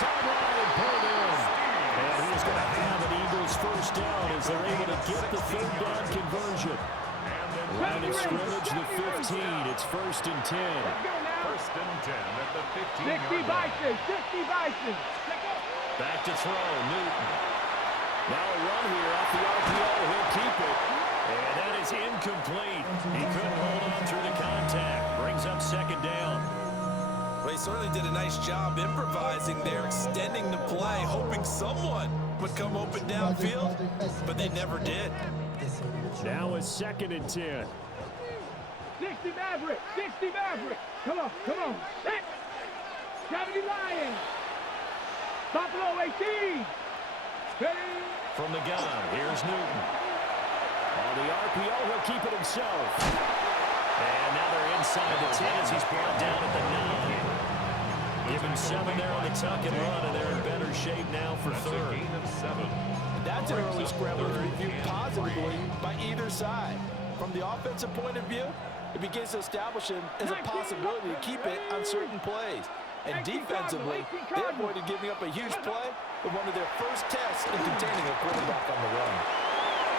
sideline and pulled in. And he's going to have an Eagles first down as they're able to get the third down conversion. Line of scrimmage, the 15. It's 1st and 10. 1st and 10 at the 15-yard 60 Vikings, 60 Vikings. Back to throw, Newton. Now a run here off the RPO. He'll keep it. And that is incomplete. He couldn't hold on through the contact. Brings up 2nd down. Well, he certainly did a nice job improvising there, extending the play, hoping someone would come open downfield, but they never did. Now it's 2nd and 10. 60 Maverick, 60 Maverick. Come on, come on. Set. 70 Lions. Buffalo 18. From the gun, here's Newton. On the RPO, he'll keep it himself. And now they're inside the 10 as he's brought down at the 9. Give him 7 there on the tuck and run, and they're in better shape now for 3rd. That's an early scramble reviewed positively by either side. From the offensive point of view, it begins to establish him as a possibility to keep it on certain plays. And defensively, they avoided giving up a huge play with one of their first tests in containing a quarterback on the run.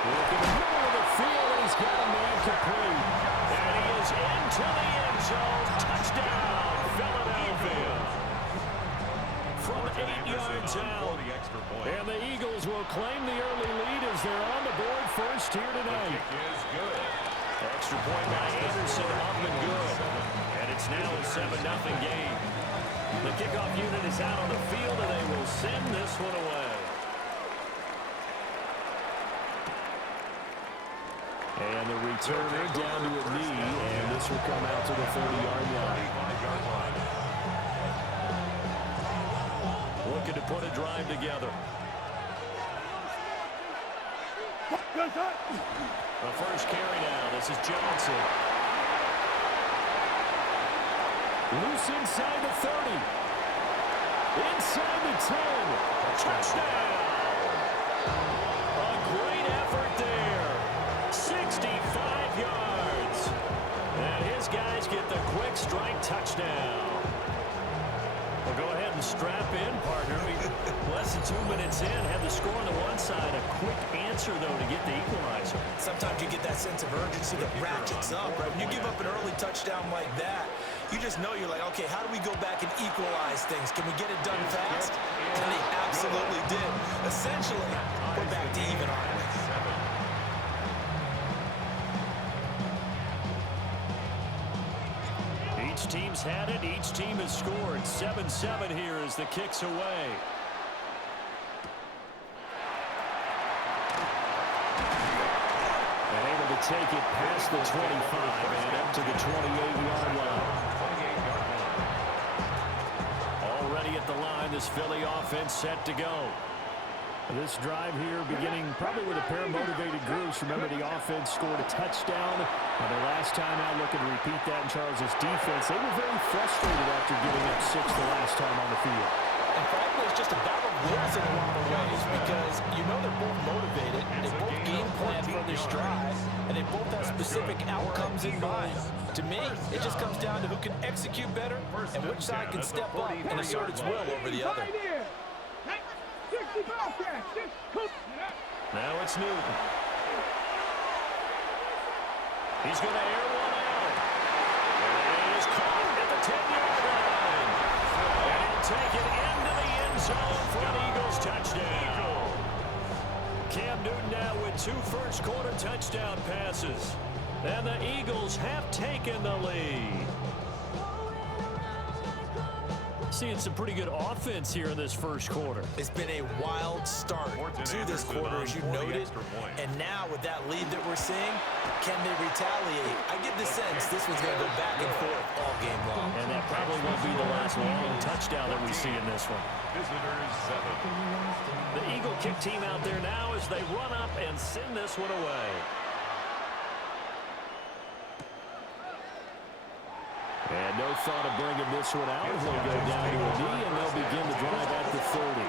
Look in the middle of the field, and he's got a man complete. And he is into the end zone. Touchdown, Philadelphia. From 8 yards out. And the Eagles will claim the early lead as they're on the board first here tonight. Is good. Extra point by Anderson, up and good. And it's now a 7-0 game. The kickoff unit is out on the field, and they will send this one away. And the returner down to a knee, and this will come out to the 30-yard line. Looking to put a drive together. The first carry now. This is Johnson. Loose inside the 30. Inside the 10. Touchdown. A great effort there. 65 yards. And his guys get the quick strike touchdown. Well, go ahead and strap in, partner. Less than 2 minutes in, had the score on the one side. A quick answer, though, to get the equalizer. Sometimes you get that sense of urgency that ratchets up, right? When you give up an early touchdown like that, you just know you're like, okay, how do we go back and equalize things? Can we get it done fast? And they absolutely did. Essentially, we're back to even, aren't we? Each team's had it. Each team has scored. 7-7 here as the kick's away. And able to take it past the 25 and up to the 28-yard line. Already at the line, this Philly offense set to go. This drive here beginning probably with a pair of motivated groups. Remember, the offense scored a touchdown. Their last time out, looking to repeat that in Charles' defense. They were very frustrated after giving up 6 the last time on the field. And frankly, it's just a battle of wills in a lot of ways because you know they're both motivated, they both game plan for this drive, and they both have specific outcomes in mind. To me, it just comes down to who can execute better and which side can step up and assert its will over the other. Now it's Newton. He's going to air one out. And it is caught at the 10-yard line. And he'll take it into the end zone for an Eagles touchdown. Cam Newton now with 2 first-quarter touchdown passes. And the Eagles have taken the lead. Seeing some pretty good offense here in this first quarter. It's been a wild start to this quarter, as you noted. And now with that lead that we're seeing, can they retaliate? I get the sense this one's going to go back and forth all game long. And that probably won't be the last long touchdown that we see in this one. Visitors 7. The Eagle kick team out there now as they run up and send this one away. And no thought of bringing this one out. He'll go down to a knee, and they'll begin the drive at the 30.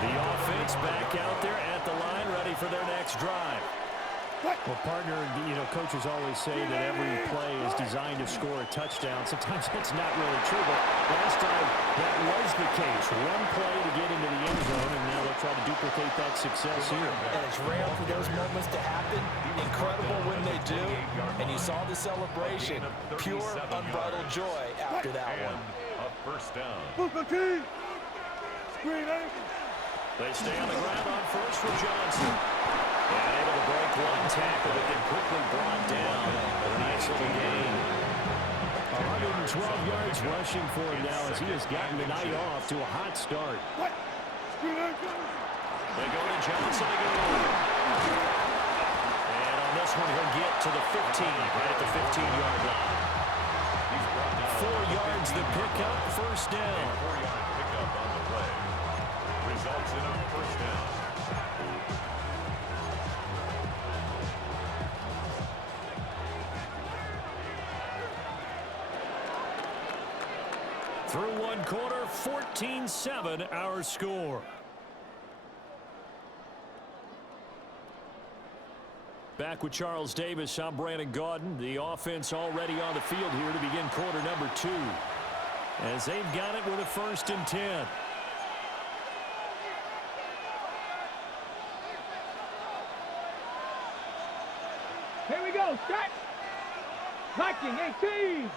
The offense back out there at the line, ready for their next drive. Well, partner, you know, coaches always say that every play is designed to score a touchdown. Sometimes that's not really true, but last time that was the case. One play to get into the end zone, and now they'll try to duplicate that success here. And it's rare for those moments to happen. Incredible when they do. And you saw the celebration. Pure, unbridled joy after that one. A first down. They stay on the ground on first for Johnson. And able to break one tackle, but then quickly brought down. A nice little gain. 112 yards rushing for him now as he has gotten the night off to a hot start. They go to Johnson again. And on this one, he'll get to the 15, right at the 15-yard line. 4 yards the pickup, first down. 4-yard pickup on the play. Results in a first down. Through one quarter, 14-7 our score. Back with Charles Davis, I'm Brandon Gaudin. The offense already on the field here to begin quarter number 2. As they've got it with a 1st and 10. Here we go, set. Viking 18.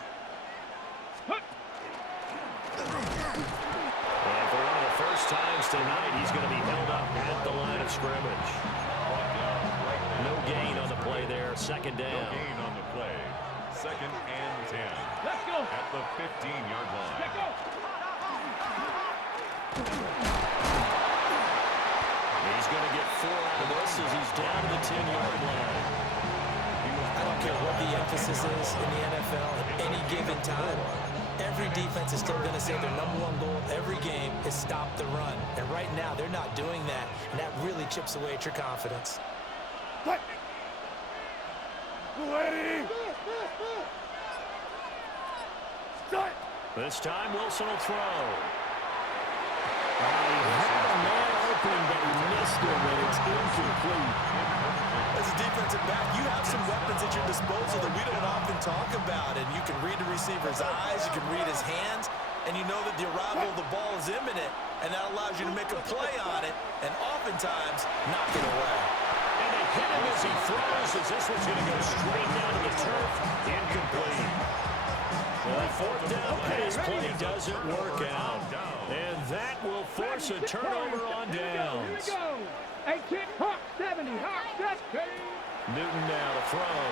And for one of the first times tonight, he's going to be held up at the line of scrimmage. No gain on the play there, second down. No gain on the play. 2nd and 10. Let's go. At the 15-yard line. Let's go. He's going to get 4 out of this as he's down to the 10-yard line. I don't care what the emphasis is in the NFL at any given time. Every defense is still going to say their #1 goal every game is stop the run. And right now, they're not doing that, and that really chips away at your confidence. This time, Wilson will throw. He had a man open, but he missed him, and it's incomplete. As a defensive back, you have some weapons at your disposal that we don't often talk about. And you can read the receiver's eyes, you can read his hands, and you know that the arrival of the ball is imminent, and that allows you to make a play on it, and oftentimes knock it away. And they hit him as he throws, as this one's going to go straight down to the turf. Incomplete. Well, 4th down pass play doesn't work out. And that will force a turnover on downs. Here we go. 18, Hawk 70, Hawk 70. Newton now to throw.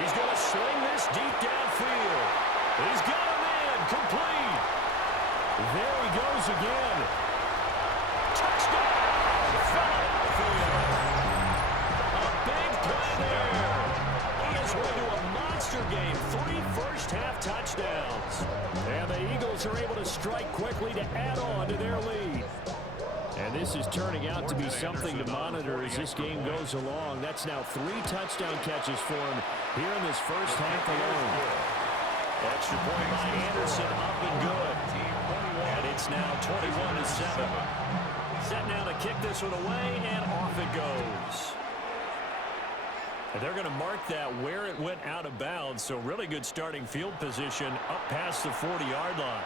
He's going to sling this deep downfield. He's got a man complete. There he goes again. Touchdown! Philadelphia. A big play there. He has run to a monster game. 3 first-half touchdowns. And the Eagles are able to strike quickly to add on to their lead. And this is turning out to be something to monitor as this game goes along. That's now 3 touchdown catches for him here in this first half alone. Extra point by Anderson, up and good. And it's now 21-7. Set now to kick this one away, and off it goes. And they're going to mark that where it went out of bounds, so really good starting field position up past the 40-yard line.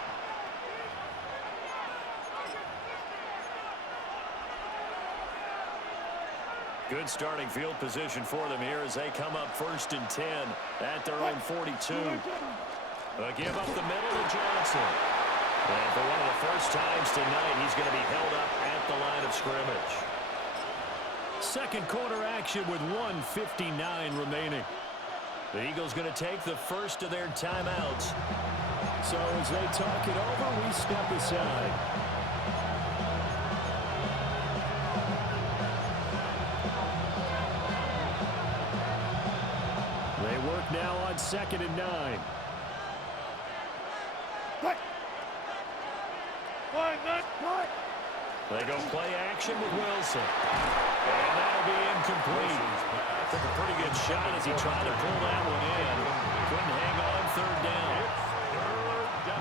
Good starting field position for them here as they come up 1st and 10 at their own 42. Give up the middle to Johnson. And for one of the first times tonight, he's going to be held up at the line of scrimmage. Second quarter action with 1:59 remaining. The Eagles going to take the first of their timeouts. So as they talk it over, we step aside. They work now on 2nd and 9. They go play action with Wilson. And that'll be incomplete. Took a pretty good shot as he tried to pull that one in. Couldn't hang on 3rd down.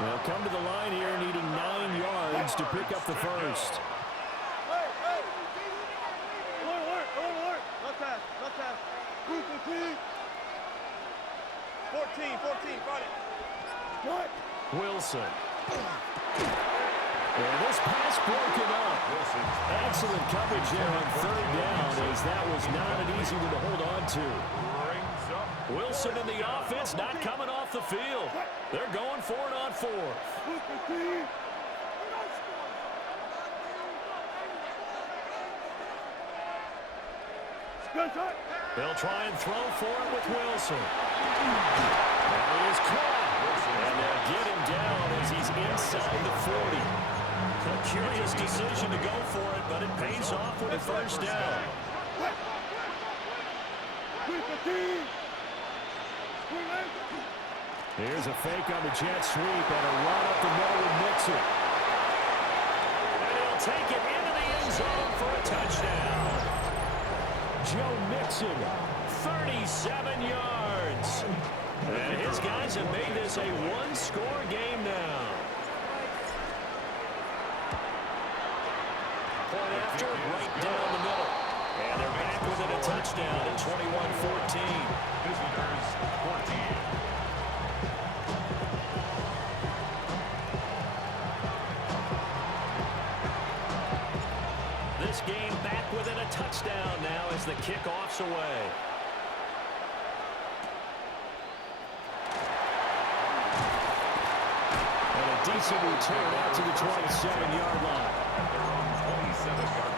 They'll come to the line here needing 9 yards to pick up the first. Wilson. And this pass broken up. Excellent coverage there on third down, as that was not an easy one to hold on to. Wilson and the offense not coming off the field. They're going for it on fourth. They'll try and throw for it with Wilson. And he is caught. And they'll get him down as he's inside the 40. A curious decision to go for it, but it pays off with a first down. Here's a fake on the jet sweep and a run up the middle with Mixon. And he'll take it into the end zone for a touchdown. Joe Mixon, 37 yards. And his guys have made this a one-score game now. Point after, right down the middle. And they're back within a touchdown at 21-14. Visitors 14. This game back within a touchdown now as the kickoff's away. And a decent return out to the 27-yard line. At their own 27-yard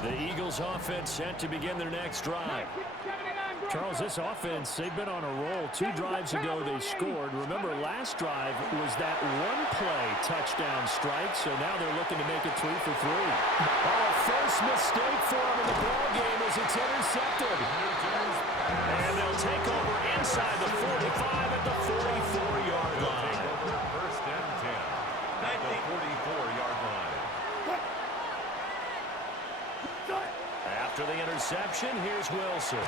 line. The Eagles offense set to begin their next drive. Charles, this offense, they've been on a roll. 2 drives ago they scored. Remember, last drive was that one-play touchdown strike, so now they're looking to make it 3 for 3. Oh, first mistake for them in the ballgame as it's intercepted. And they'll take over inside the 45 at the 44-yard line. First and 10 at the 44-yard line. After the interception, here's Wilson.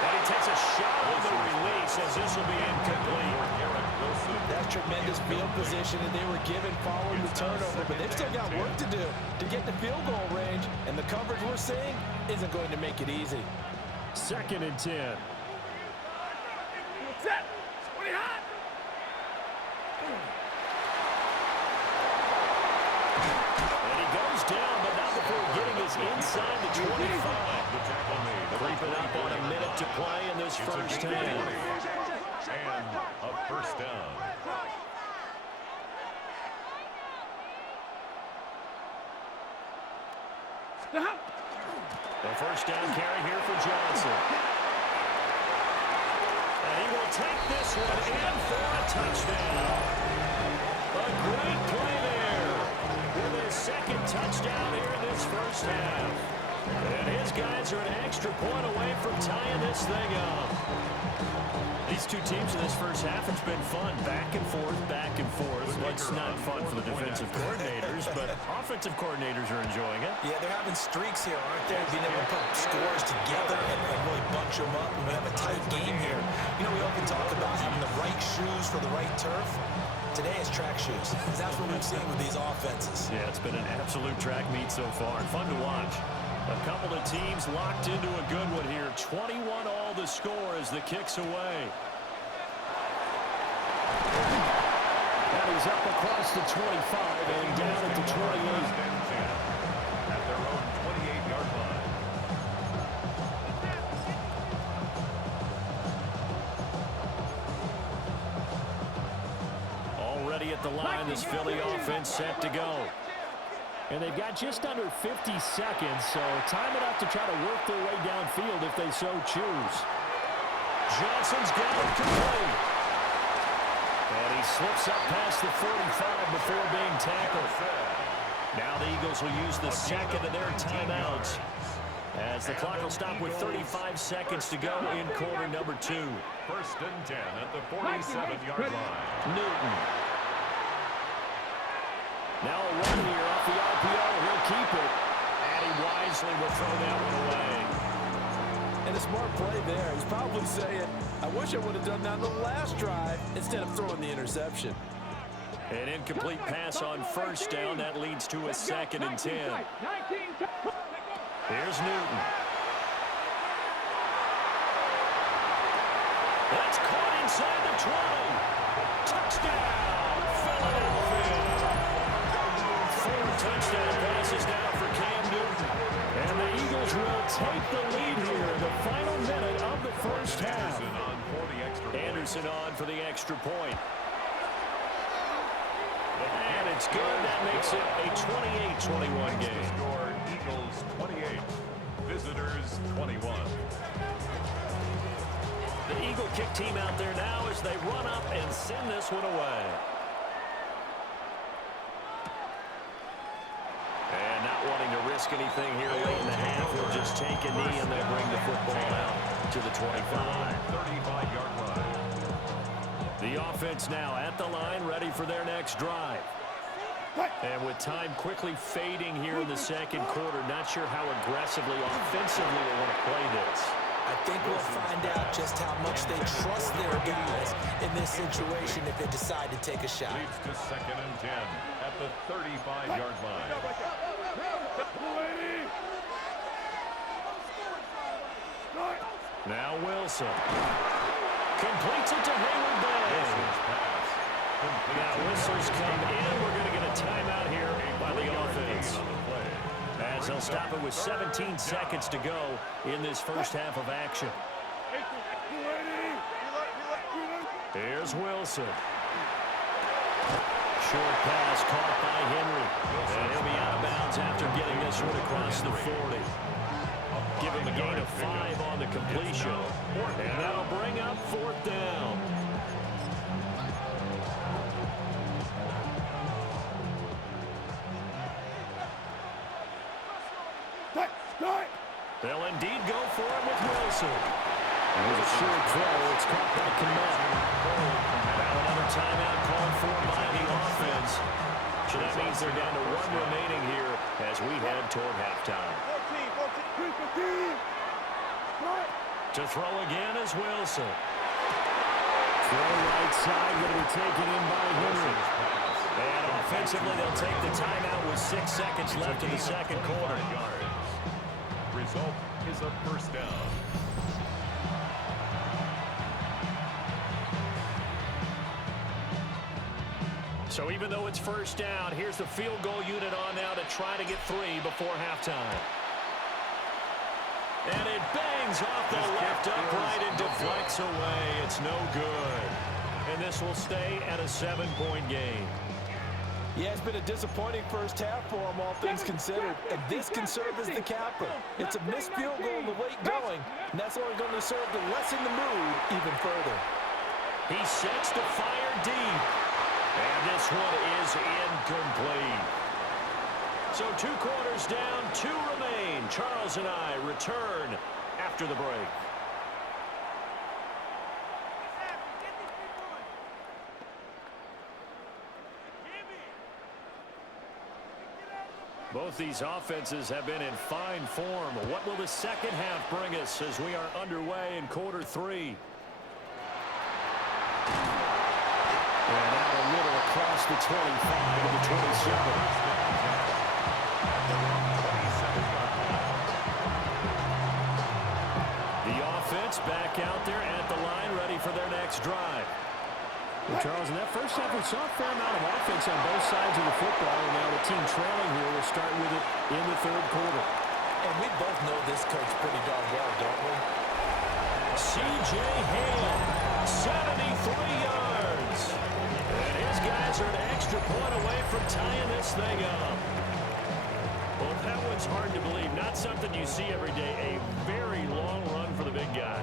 And he takes a shot on the release as this will be incomplete. That's tremendous field position that they were given following the turnover, but they've still got work to do to get the field goal range, and the coverage we're seeing isn't going to make it easy. 2nd and 10. Set. 20 hot. And he goes down, but not before getting his inside the 25. Creeping up on a minute to play in this first half. And a first down. The first down carry here for Johnson. And he will take this one in for a touchdown. A great play there with his 2nd touchdown here in this first half. And his guys are an extra point away from tying this thing up. These two teams in this first half, it's been fun. Back and forth, back and forth. Well, it's not fun for the defensive coordinators, but offensive coordinators are enjoying it. Yeah, they're having streaks here, aren't they? Being able to put scores together and really bunch them up. And we have a tight game here. You know, we often talk about having the right shoes for the right turf. Today is track shoes. That's what we've seen with these offenses. Yeah, it's been an absolute track meet so far. Fun to watch. A couple of teams locked into a good one here. 21 all the score as the kick's away. And he's up across the 25 and down at the 28. At their own 28-yard line. Already at the line, this Philly offense set to go. And they've got just under 50 seconds, so time enough to try to work their way downfield if they so choose. Johnson's got it complete. And he slips up past the 45 before being tackled. Now the Eagles will use the 2nd of their timeouts as the clock will stop with 35 seconds to go in quarter number 2. First and 10 at the 47-yard line. Newton. Now a run here off the RPO. He'll keep it. And he wisely will throw that one away. And a smart play there. He's probably saying, I wish I would have done that on the last drive instead of throwing the interception. An incomplete pass on first down. That leads to a 2nd and 10. Here's Newton. That's caught inside the 20. Touchdown, Philadelphia. 4 touchdown passes now for Cam Newton. And the Eagles will take the lead here in the final minute of the first half. Anderson on for the extra point. And it's good. That makes it a 28-21 game. Score Eagles 28, visitors 21. The Eagle kick team out there now as they run up and send this one away. And not wanting to risk anything here late in the half, they'll just take a knee and they bring the football out to the 25. 35-yard line. The offense now at the line, ready for their next drive. And with time quickly fading here in the second quarter, not sure how aggressively, offensively they want to play this. I think we'll find out just how much they trust their guys in this situation if they decide to take a shot. Leads to 2nd and 10 at the 35-yard line. Now Wilson completes it to Hayward Bay. Now whistles come in. We're going to get a timeout here by the offense, as they'll stop it with 17 seconds to go in this first half of action. Here's Wilson. Short pass caught by Henry. And he'll be out of bounds after getting this one across the 40. Give him a gain of 5 on the completion. And that'll bring up 4th down. They'll indeed go for it with Wilson. There's a short throw. It's caught by Kmet. Now another timeout called for by the offense. So that means they're down to 1 remaining here as we head toward halftime. To throw again is Wilson. Throw right side, going to be taken in by Henry. And offensively, they'll take the timeout with 6 seconds left in the second quarter. Result is a first down. So even though it's first down, here's the field goal unit on now to try to get 3 before halftime. And it bangs off the left upright and deflects away. It's no good. And this will stay at a 7-point game. Yeah, it's been a disappointing first half for them, all things considered. And this can serve as the capper. It's a missed field goal in the late going, and that's only going to serve to lessen the mood even further. He sets to fire deep. And this one is incomplete. So 2 quarters down, 2 remain. Charles and I return after the break. Both these offenses have been in fine form. What will the second half bring us as we are underway in quarter 3? And out a little across the 25 to the 27. The offense back out there at the line, ready for their next drive. Well, Charles, in that first half, we saw a fair amount of offense on both sides of the football, and now the team trailing here will start with it in the third quarter. And we both know this coach pretty darn well, don't we? C.J. Ham, 73 yards. And his guys are an extra point away from tying this thing up. Well, that one's hard to believe. Not something you see every day. A very long run for the big guy.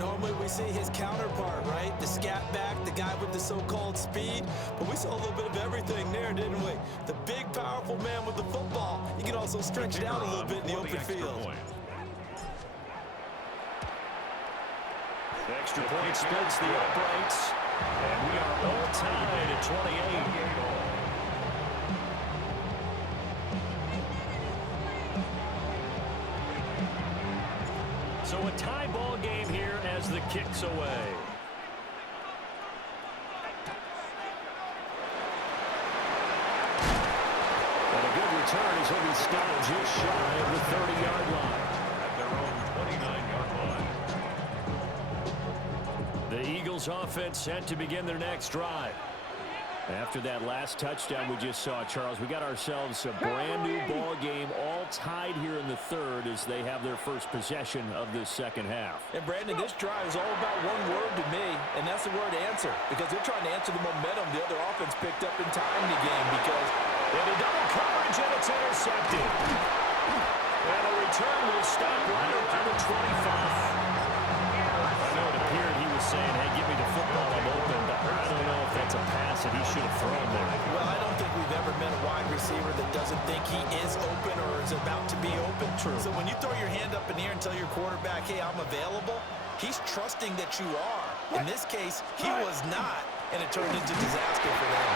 Normally we see his counterpart, right? The scat back, the guy with the so-called speed. But we saw a little bit of everything there, didn't we? The big, powerful man with the football. He can also stretch it out a little bit in the open field. The extra point splits the uprights. And we are all tied at 28. So a tie ball game here as the kick's away. And a good return as he'll be stopped just shy of the 30-yard line. At their own 29-yard line. The Eagles offense set to begin their next drive. After that last touchdown we just saw, Charles, we got ourselves a brand new ball game, all tied here in the third as they have their first possession of this second half. And Brandon, this drive is all about one word to me, and that's the word answer, because they're trying to answer the momentum the other offense picked up in time in the game, because into double coverage, and it's intercepted. And the return will stop right around the 25. I know it appeared he was saying, hey, give me the football, I'm open, but I don't know if that's a pass that he should have thrown there. Well, I don't think we've ever met a wide receiver that doesn't think he is open or is about to be open. True. So when you throw your hand up in the air and tell your quarterback, hey, I'm available, he's trusting that you are. In this case, he was not, and it turned into disaster for them.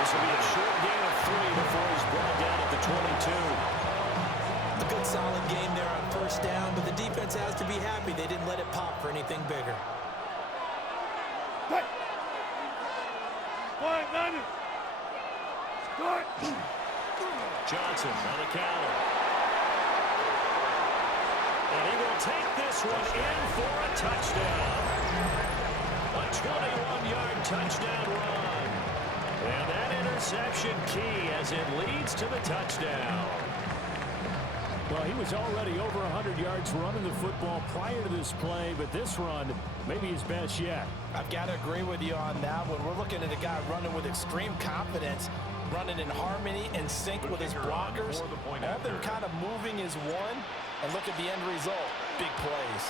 This will be a short gain of 3 before he's brought down at the 22. A good solid game there on first down, but the defense has to be happy they didn't let it pop for anything bigger. Johnson on the counter. And he will take this one in for a touchdown. A 21-yard touchdown run. And that interception key as it leads to the touchdown. Well, he was already over 100 yards running the football prior to this play, but this run may be his best yet. I've got to agree with you on that one. We're looking at a guy running with extreme confidence, running in harmony and sync with his blockers. All them kind of moving as one, and look at the end result. Big plays.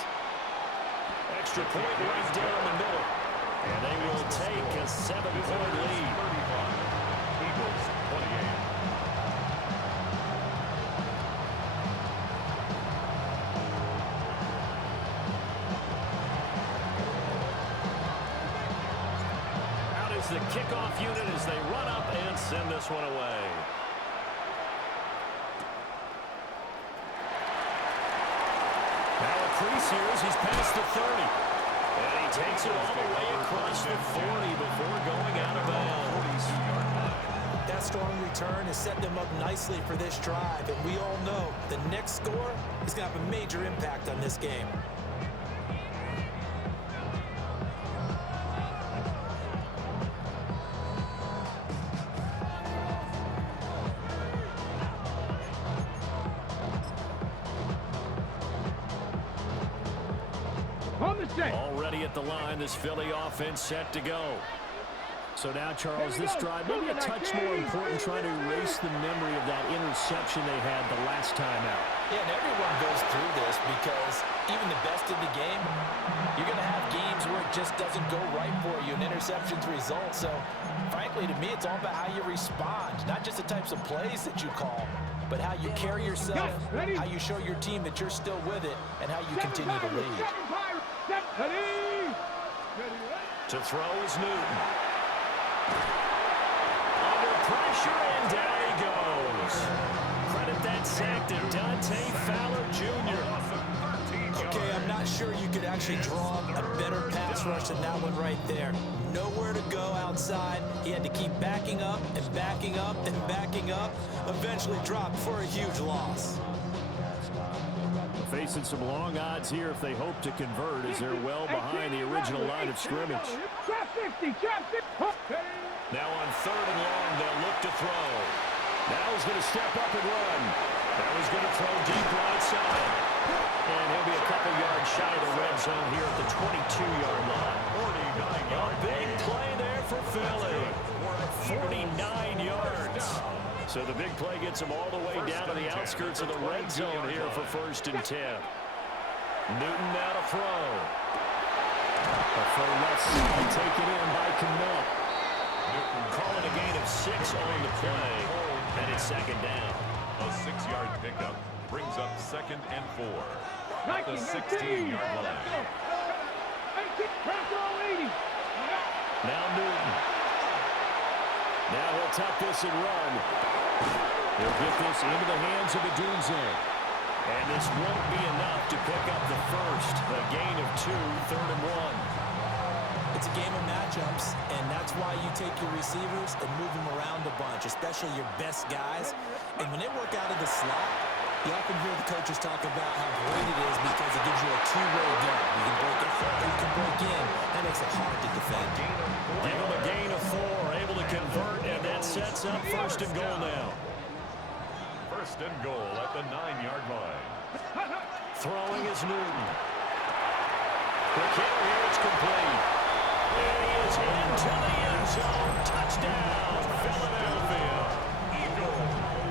Extra point right down the middle. And they will take a 7-point lead. Eagles 28. The kickoff unit as they run up and send this one away. Now a crease here as he's past the 30. And he takes it all the way across the 40 before going out of bounds. That strong return has set them up nicely for this drive, and we all know the next score is going to have a major impact on this game. Already at the line, this Philly offense set to go. So now, Charles, this drive maybe a touch more important, trying to erase the memory of that interception they had the last time out. Yeah, and everyone goes through this because even the best in the game, you're going to have games where it just doesn't go right for you, and interceptions result. So, frankly, to me, it's all about how you respond, not just the types of plays that you call, but how you carry yourself, how you show your team that you're still with it, and how you continue to lead. To throw is Newton. Under pressure, and down he goes. Credit that sack to Dante Fowler Jr. Okay, I'm not sure you could actually draw a better pass rush than that one right there. Nowhere to go outside. He had to keep backing up and backing up and backing up. Eventually dropped for a huge loss. Facing some long odds here if they hope to convert as they're well behind the original line of scrimmage. Now on 3rd and long, they'll look to throw. Now he's going to step up and run. Now he's going to throw deep right side. And he'll be a couple yards shy of the red zone here at the 22-yard line. 49-yard big play there for Philly. 49 yards. So the big play gets him all the way down to the outskirts of the red zone here for 1st and 10. Newton now to throw. A throw left side taken in by Kmet. Newton calling a gain of 6 on the play, and it's 2nd down. A 6-yard pickup brings up 2nd and 4 at the 16-yard line. Now Newton. Now he'll tuck this and run. He'll get this into the hands of Adunze. And this won't be enough to pick up the first. A gain of 2, 3rd and 1. It's a game of matchups, and that's why you take your receivers and move them around a bunch, especially your best guys. And when they work out of the slot, you often hear the coaches talk about how great it is because it gives you a two-way go. You can break it forward, you can break in, and it makes it hard to defend. Give him a gain of 4, able to convert, and that sets up first and goal now. First and goal at the 9-yard line. Throwing is Newton. Quick hitter here, it's complete. And he is into the end zone. Touchdown, Philadelphia.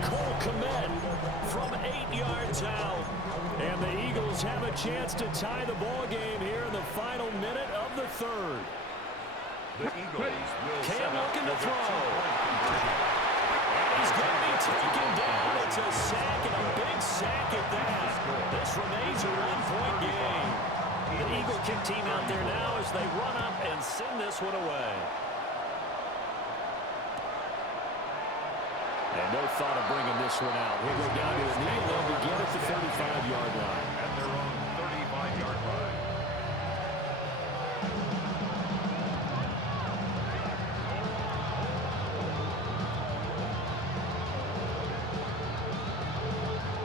Cole Kmet from 8 yards out. And the Eagles have a chance to tie the ball game here in the final minute of the third. The Eagles will Cam looking to throw. And he's going to be taken down. It's a sack, and a big sack at that. This remains a 1-point game. The Eagle kick team out there now as they run up and send this one away. And no thought of bringing this one out. He'll go down to a knee, and they'll begin at the 35-yard line. At their own 35-yard line.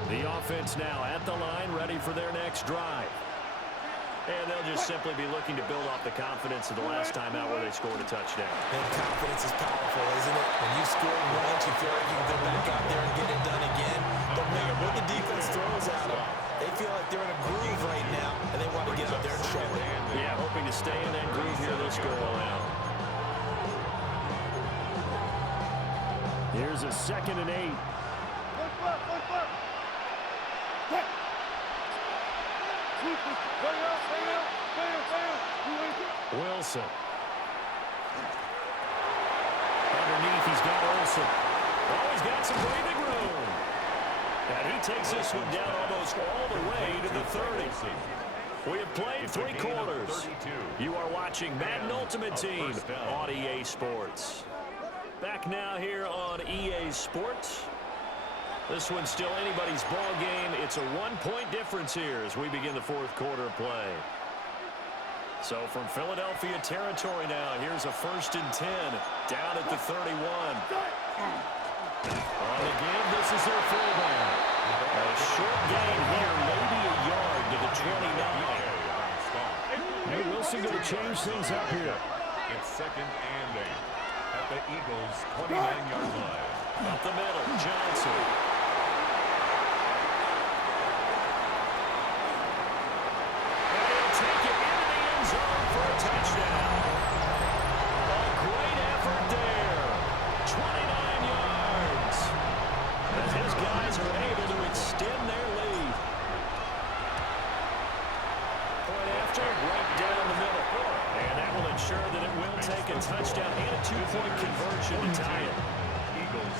The offense now at the line, ready for their next drive. And they'll just simply be looking to build off the confidence of the last time out where they scored a touchdown. And confidence is powerful, isn't it? When you score once, you feel like you can go back out there and get it done again. No matter what the defense throws at them, they feel like they're in a groove right now, and they want to get out there and show it. Yeah, hoping to stay in that groove here this go-around. Here's a 2nd and 8. Wilson. Underneath, he's got Olsen. Oh, he's got some breathing room. And he takes this one down almost all the way to the 30. We have played 3 quarters. You are watching Madden Ultimate Team on EA Sports. Back now here on EA Sports. This one's still anybody's ball game. It's a 1-point difference here as we begin the 4th quarter of play. So from Philadelphia territory now, here's a 1st and 10 down at the 31. On the give, this is their fullback. A short gain here, maybe a yard to the 29. Hey, Wilson going to change things up here. It's 2nd and 8 at the Eagles' 29-yard line. Up the middle, Johnson. Touchdown. A great effort there. 29 yards. As his guys are able to extend their lead. Point after, right down the middle. And that will ensure that it will take a touchdown and a 2-point conversion to tie it. Eagles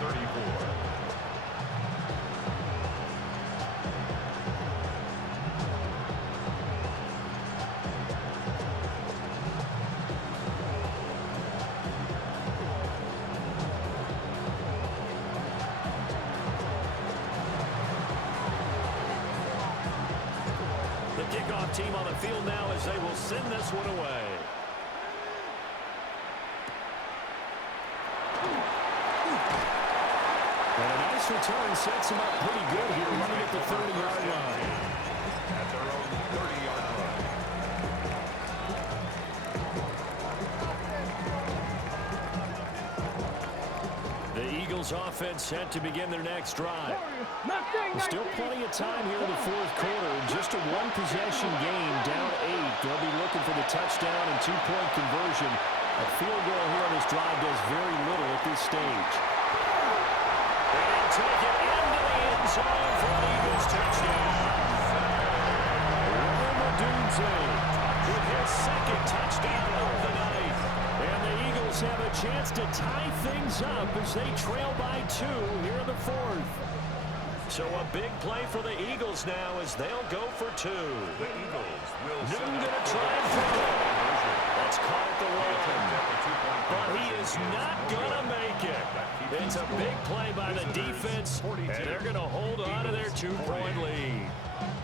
34. Kickoff team on the field now as they will send this one away. And a nice return sets him up pretty good here, running at the 30-yard line. At their own 30-yard line. The Eagles offense set to begin their next drive. Still plenty of time here in the 4th quarter. Just a 1-possession game, down 8. They'll be looking for the touchdown and 2-point conversion. A field goal here on this drive does very little at this stage. And take it into the end zone for the Eagles touchdown. Madunze with his 2nd touchdown of the night. And the Eagles have a chance to tie things up as they trail by 2 here in the 4th. So a big play for the Eagles now as they'll go for 2. The Eagles will Newton going to try and throw. That's caught at the run. But he is not going to make it. It's a big play by the defense, and they're going to hold on to their 2-point lead.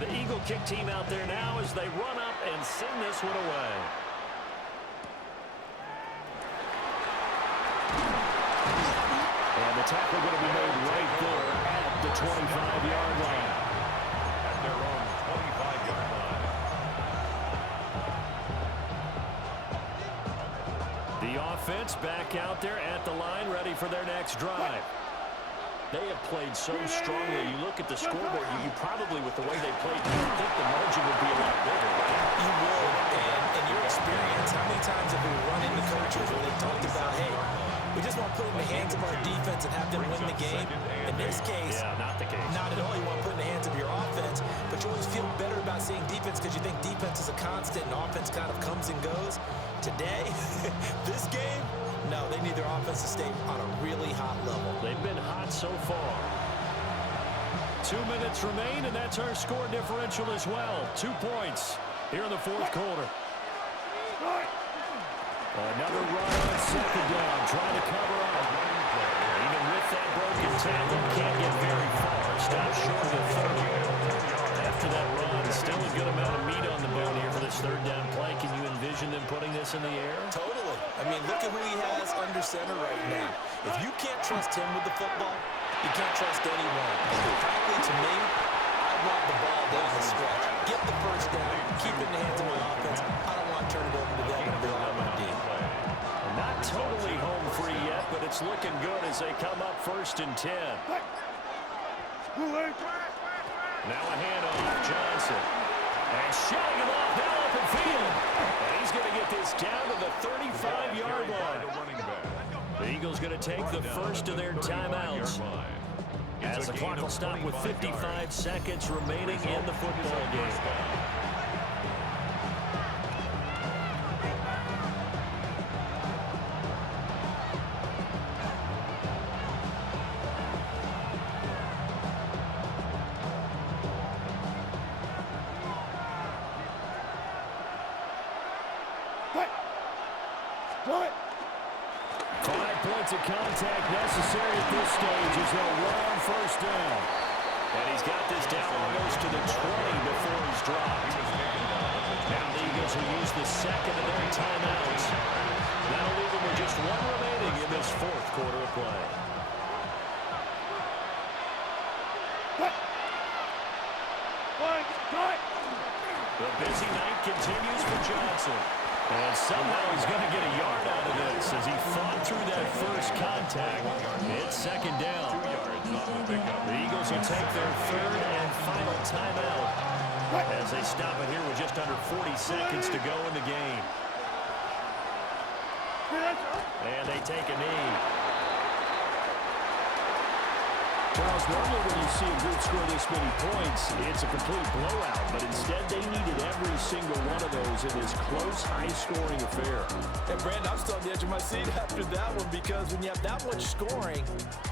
The Eagle kick team out there now as they run up and send this one away. And the tackle going to be made right there at the 25-yard line. At their own 25-yard line. The offense back out there at the line, ready for their next drive. They have played so strongly. You look at the scoreboard, you probably, with the way they played, you think the margin would be a lot bigger, right? You would, and in your experience, how many times have we run into coaches where they talked about, hey, we just want to put it in the hands of our defense and have them win the game? In this case, not the case. Not at all. You want to put it in the hands of your offense, but you always feel better about seeing defense because you think defense is a constant and offense kind of comes and goes. Today, this game, no, they need their offense to stay on a really hot level. They've been hot so far. 2 minutes remain, and that's our score differential as well. 2 points here in the fourth quarter. Another run on second down, trying to cover up. Even with that broken tackle, can't get very far. Stop short of the 30. After that run, still a good amount of meat on the bone here for this third down play. Can you envision them putting this in the air? Totally. I mean, look at who he has under center right now. If you can't trust him with the football, you can't trust anyone. And frankly, to me, I want the ball down the stretch. Get the first down, keep it in the hands of my offense. I don't want to turn it over to them and rely on my D. Not totally home free yet, but it's looking good as they come up 1st and 10. Now a handoff, Johnson. And shutting him off now open field. And he's going to get this down to the 35-yard line. The Eagles going to take the first of their timeouts, as the clock will stop with 55 seconds remaining in the football game. Of contact necessary at this stage as they'll run on first down. And he's got this down almost to the 20 before he's dropped. Now the Eagles will use the second of their timeouts. That'll leave them with just one remaining in this fourth quarter of play. The busy night continues for Johnson. And somehow he's going to get a yard out of this as he fought through that first contact. It's second down. The Eagles will take their third and final timeout as they stop it here with just under 40 seconds to go in the game. And they take a knee. Charles, normally when you see a group score this many points, it's a complete blowout. But instead, they needed every single one of those in this close, high-scoring affair. And, Brandon, I'm still on the edge of my seat after that one because when you have that much scoring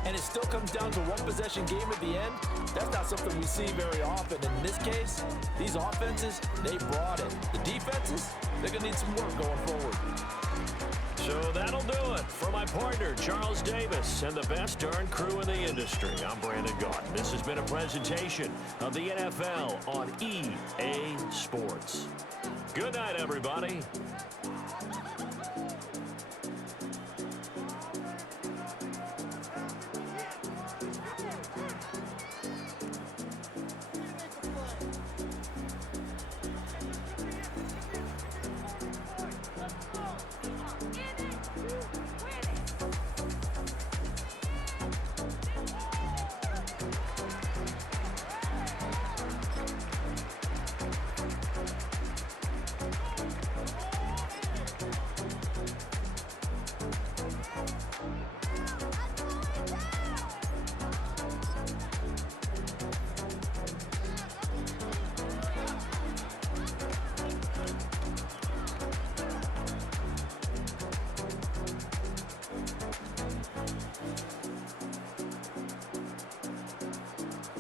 and it still comes down to one-possession game at the end, that's not something we see very often. In this case, these offenses, they brought it. The defenses, they're going to need some work going forward. So that'll do it for my partner, Charles Davis, and the best darn crew in the industry. I'm Brandon Gaudin. This has been a presentation of the NFL on EA Sports. Good night, everybody.